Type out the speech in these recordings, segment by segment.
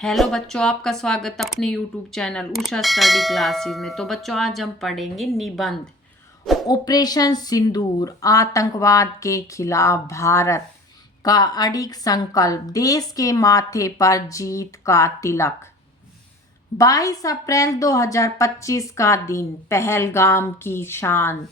Hello बच्चों, आपका स्वागत अपने YouTube channel Usha study classes में। तो बच्चों, आज हम पढ़ेंगे निबंध ऑपरेशन सिंदूर, आतंकवाद के खिलाफ भारत का अडिग संकल्प, देश के माथे पर जीत का तिलक। 22 अप्रैल 2025 का दिन, पहलगाम की शान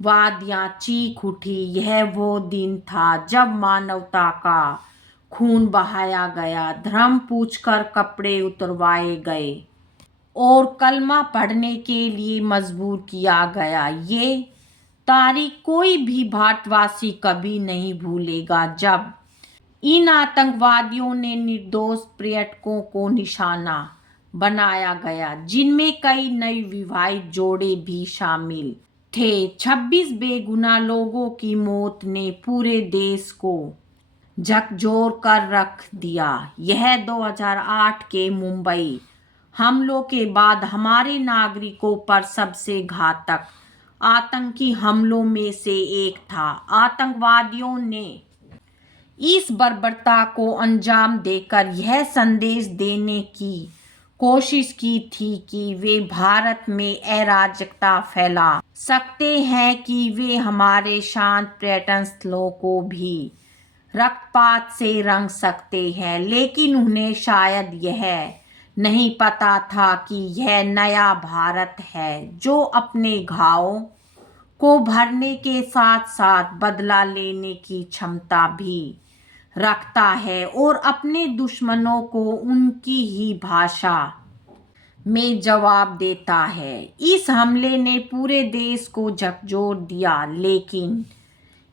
वादियां चीख उठी। यह वो दिन था जब मानवता का खून बहाया गया, धर्म पूछकर कपड़े उतरवाए गए और कलमा पढ़ने के लिए मजबूर किया गया। ये तारीख कोई भी भारतवासी कभी नहीं भूलेगा, जब इन आतंकवादियों ने निर्दोष पर्यटकों को निशाना बनाया गया, जिनमें कई नए विवाहित जोड़े भी शामिल थे। 26 बेगुनाह लोगों की मौत ने पूरे देश को झकझोर कर रख दिया। यह 2008 के मुंबई हमलों के बाद हमारे नागरिकों पर सबसे घातक आतंकी हमलों में से एक था। आतंकवादियों ने इस बर्बरता को अंजाम देकर यह संदेश देने की कोशिश की थी कि वे भारत में अराजकता फैला सकते हैं, कि वे हमारे शांत पर्यटन स्थलों को भी रक्तपात से रंग सकते हैं। लेकिन उन्हें शायद यह नहीं पता था कि यह नया भारत है जो अपने घावों को भरने के साथ साथ बदला लेने की क्षमता भी रखता है और अपने दुश्मनों को उनकी ही भाषा में जवाब देता है। इस हमले ने पूरे देश को झकझोर दिया, लेकिन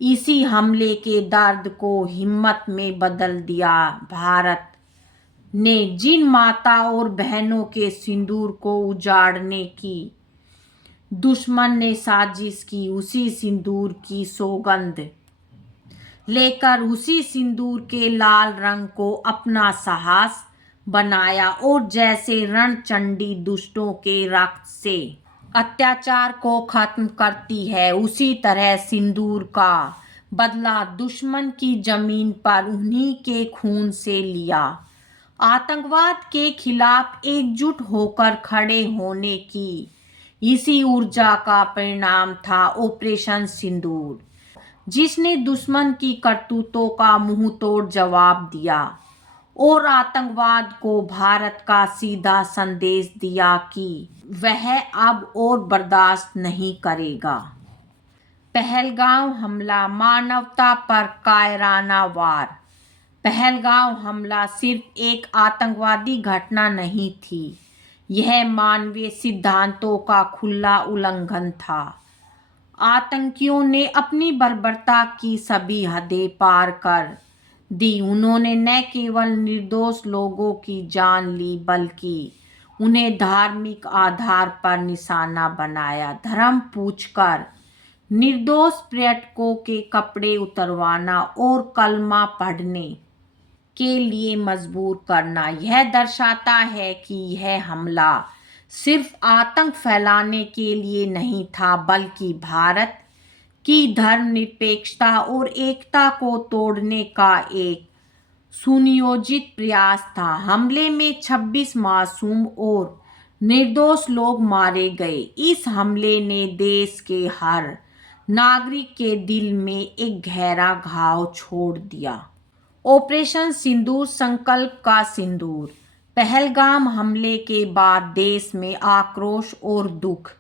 इसी हमले के दर्द को हिम्मत में बदल दिया। भारत ने जिन माता और बहनों के सिंदूर को उजाड़ने की दुश्मन ने साजिश की, उसी सिंदूर की सौगंध लेकर उसी सिंदूर के लाल रंग को अपना साहस बनाया और जैसे रणचंडी दुष्टों के रक्त से अत्याचार को खत्म करती है, उसी तरह सिंदूर का बदला दुश्मन की जमीन पर उन्हीं के खून से लिया। आतंकवाद के खिलाफ एकजुट होकर खड़े होने की इसी ऊर्जा का परिणाम था ऑपरेशन सिंदूर, जिसने दुश्मन की करतूतों का मुंह तोड़ जवाब दिया और आतंकवाद को भारत का सीधा संदेश दिया कि वह अब और बर्दाश्त नहीं करेगा। पहलगाम हमला, मानवता पर कायराना वार। पहलगाम हमला सिर्फ एक आतंकवादी घटना नहीं थी, यह मानवीय सिद्धांतों का खुला उल्लंघन था। आतंकियों ने अपनी बर्बरता की सभी हदें पार कर दी। उन्होंने न केवल निर्दोष लोगों की जान ली, बल्कि उन्हें धार्मिक आधार पर निशाना बनाया। धर्म पूछकर निर्दोष पर्यटकों के कपड़े उतरवाना और कलमा पढ़ने के लिए मजबूर करना, यह दर्शाता है कि यह हमला सिर्फ आतंक फैलाने के लिए नहीं था, बल्कि भारत की धर्मनिरपेक्षता और एकता को तोड़ने का एक सुनियोजित प्रयास था। हमले में 26 मासूम और निर्दोष लोग मारे गए। इस हमले ने देश के हर नागरिक के दिल में एक गहरा घाव छोड़ दिया। ऑपरेशन सिंदूर, संकल्प का सिंदूर। पहलगाम हमले के बाद देश में आक्रोश और दुख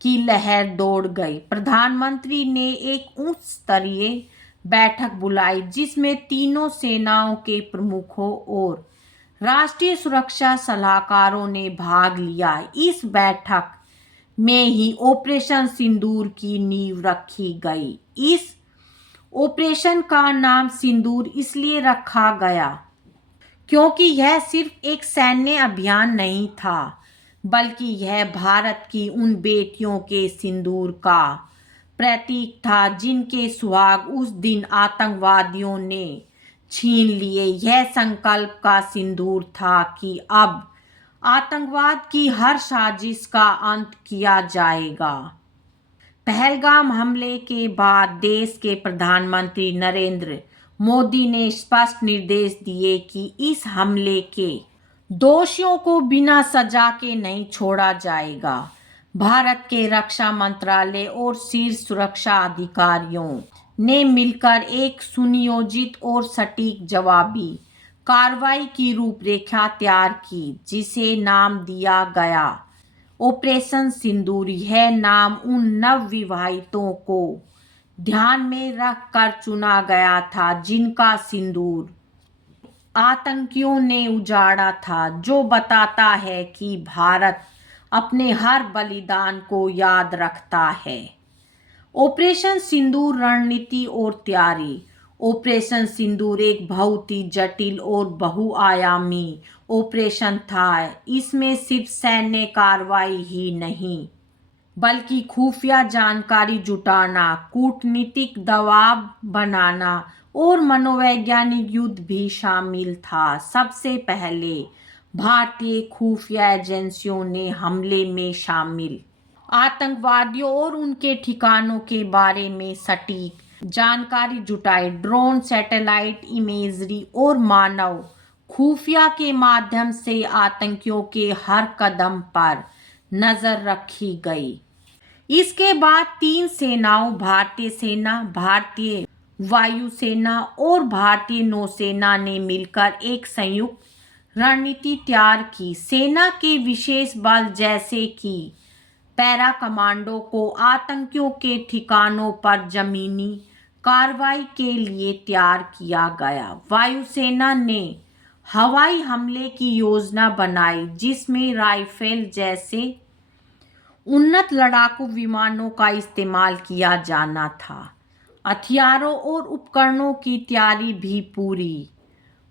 की लहर दौड़ गई। प्रधानमंत्री ने एक उच्च स्तरीय बैठक बुलाई, जिसमें तीनों सेनाओं के प्रमुखों और राष्ट्रीय सुरक्षा सलाहकारों ने भाग लिया। इस बैठक में ही ऑपरेशन सिंदूर की नींव रखी गई। इस ऑपरेशन का नाम सिंदूर इसलिए रखा गया क्योंकि यह सिर्फ एक सैन्य अभियान नहीं था, बल्कि यह भारत की उन बेटियों के सिंदूर का प्रतीक था जिनके सुहाग उस दिन आतंकवादियों ने छीन लिए। यह संकल्प का सिंदूर था कि अब आतंकवाद की हर साजिश का अंत किया जाएगा। पहलगाम हमले के बाद देश के प्रधानमंत्री नरेंद्र मोदी ने स्पष्ट निर्देश दिए कि इस हमले के दोषियों को बिना सजा के नहीं छोड़ा जाएगा। भारत के रक्षा मंत्रालय और शीर्ष सुरक्षा अधिकारियों ने मिलकर एक सुनियोजित और सटीक जवाबी कार्रवाई की रूपरेखा तैयार की, जिसे नाम दिया गया ऑपरेशन सिंदूर। यह नाम उन नवविवाहितों को ध्यान में रखकर चुना गया था जिनका सिंदूर आतंकियों ने उजाड़ा था, जो बताता है कि भारत अपने हर बलिदान को याद रखता है। ऑपरेशन सिंदूर रणनीति और तैयारी। ऑपरेशन सिंदूर एक बहुत ही जटिल और बहुआयामी ऑपरेशन था। इसमें सिर्फ सैन्य कार्रवाई ही नहीं, बल्कि खुफिया जानकारी जुटाना, कूटनीतिक दबाव बनाना और मनोवैज्ञानिक युद्ध भी शामिल था। सबसे पहले भारतीय खुफिया एजेंसियों ने हमले में शामिल आतंकवादियों और उनके ठिकानों के बारे में सटीक जानकारी जुटाई। ड्रोन, सैटेलाइट इमेजरी और मानव खुफिया के माध्यम से आतंकियों के हर कदम पर नजर रखी गई। इसके बाद तीन सेनाओं, भारतीय सेना, भारतीय वायुसेना और भारतीय नौसेना ने मिलकर एक संयुक्त रणनीति तैयार की। सेना के विशेष बल जैसे कि पैरा कमांडो को आतंकियों के ठिकानों पर जमीनी कार्रवाई के लिए तैयार किया गया। वायुसेना ने हवाई हमले की योजना बनाई, जिसमें राइफल जैसे उन्नत लड़ाकू विमानों का इस्तेमाल किया जाना था। हथियारों और उपकरणों की तैयारी भी पूरी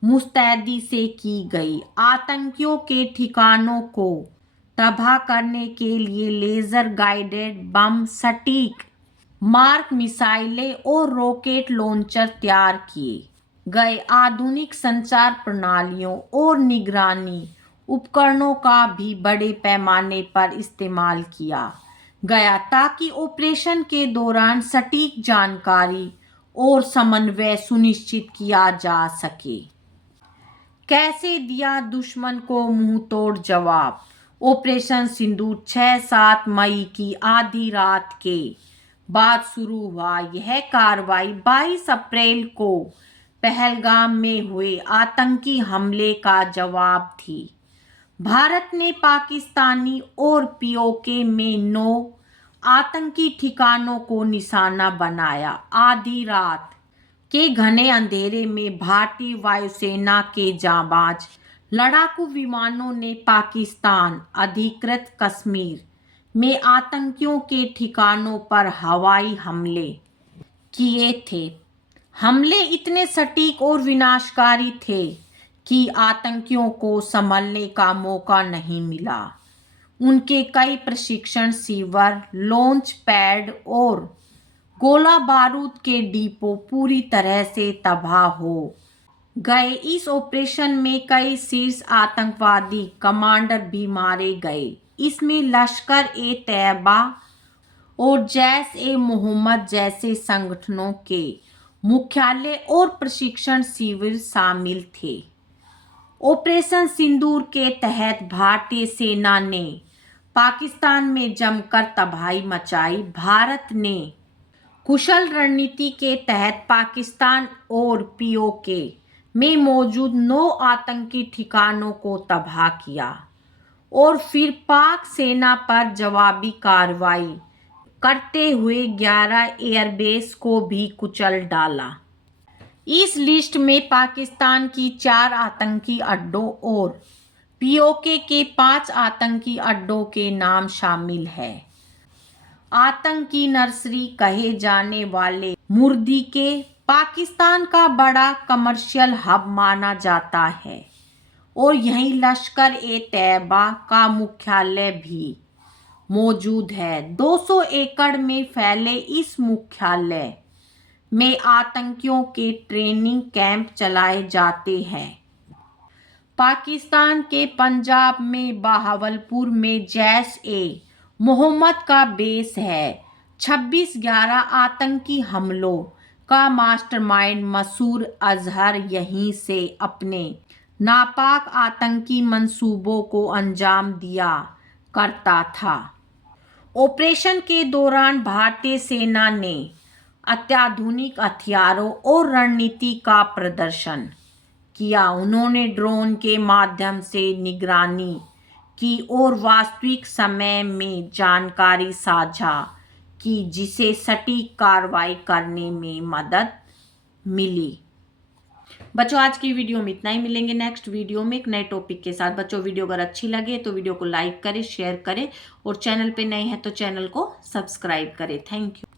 मुस्तैदी से की गई। आतंकियों के ठिकानों को तबाह करने के लिए लेजर गाइडेड बम, सटीक मार्क मिसाइलें और रॉकेट लॉन्चर तैयार किए गए। आधुनिक संचार प्रणालियों और निगरानी उपकरणों का भी बड़े पैमाने पर इस्तेमाल किया गया, ताकि ऑपरेशन के दौरान सटीक जानकारी और समन्वय सुनिश्चित किया जा सके। कैसे दिया दुश्मन को मुंहतोड़ जवाब। ऑपरेशन सिंदूर 6-7 मई की आधी रात के बाद शुरू हुआ। यह कार्रवाई 22 अप्रैल को पहलगाम में हुए आतंकी हमले का जवाब थी। भारत ने पाकिस्तानी और पीओके में 9 आतंकी ठिकानों को निशाना बनाया। आधी रात के घने अंधेरे में भारतीय वायुसेना के जांबाज लड़ाकू विमानों ने पाकिस्तान अधिकृत कश्मीर में आतंकियों के ठिकानों पर हवाई हमले किए थे। हमले इतने सटीक और विनाशकारी थे कि आतंकियों को संभलने का मौका नहीं मिला। उनके कई प्रशिक्षण शिविर, लॉन्च पैड और गोला बारूद के डिपो पूरी तरह से तबाह हो गए। इस ऑपरेशन में कई शीर्ष आतंकवादी कमांडर भी मारे गए। इसमें लश्कर ए तैयबा और जैश ए मोहम्मद जैसे संगठनों के मुख्यालय और प्रशिक्षण शिविर शामिल थे। ऑपरेशन सिंदूर के तहत भारतीय सेना ने पाकिस्तान में जमकर तबाही मचाई। भारत ने कुशल रणनीति के तहत पाकिस्तान और पीओके में मौजूद 9 आतंकी ठिकानों को तबाह किया और फिर पाक सेना पर जवाबी कार्रवाई करते हुए 11 एयरबेस को भी कुचल डाला। इस लिस्ट में पाकिस्तान की 4 आतंकी अड्डों और पीओके के 5 आतंकी अड्डों के नाम शामिल है। आतंकी नर्सरी कहे जाने वाले मुर्दी के पाकिस्तान का बड़ा कमर्शियल हब माना जाता है और यहीं लश्कर ए तैयबा का मुख्यालय भी मौजूद है। 200 एकड़ में फैले इस मुख्यालय में आतंकियों के ट्रेनिंग कैंप चलाए जाते हैं। पाकिस्तान के पंजाब में बहावलपुर में जैश ए मोहम्मद का बेस है। 26/11 आतंकी हमलों का मास्टरमाइंड मसूद अजहर यहीं से अपने नापाक आतंकी मंसूबों को अंजाम दिया करता था। ऑपरेशन के दौरान भारतीय सेना ने अत्याधुनिक हथियारों और रणनीति का प्रदर्शन किया। उन्होंने ड्रोन के माध्यम से निगरानी की और वास्तविक समय में जानकारी साझा की, जिसे सटीक कार्रवाई करने में मदद मिली। बच्चों आज की वीडियो में इतना ही। मिलेंगे नेक्स्ट वीडियो में एक नए टॉपिक के साथ। बच्चों वीडियो अगर अच्छी लगे तो वीडियो को लाइक करें, शेयर करें और चैनल पे नए हैं तो चैनल को सब्सक्राइब करें। Thank you.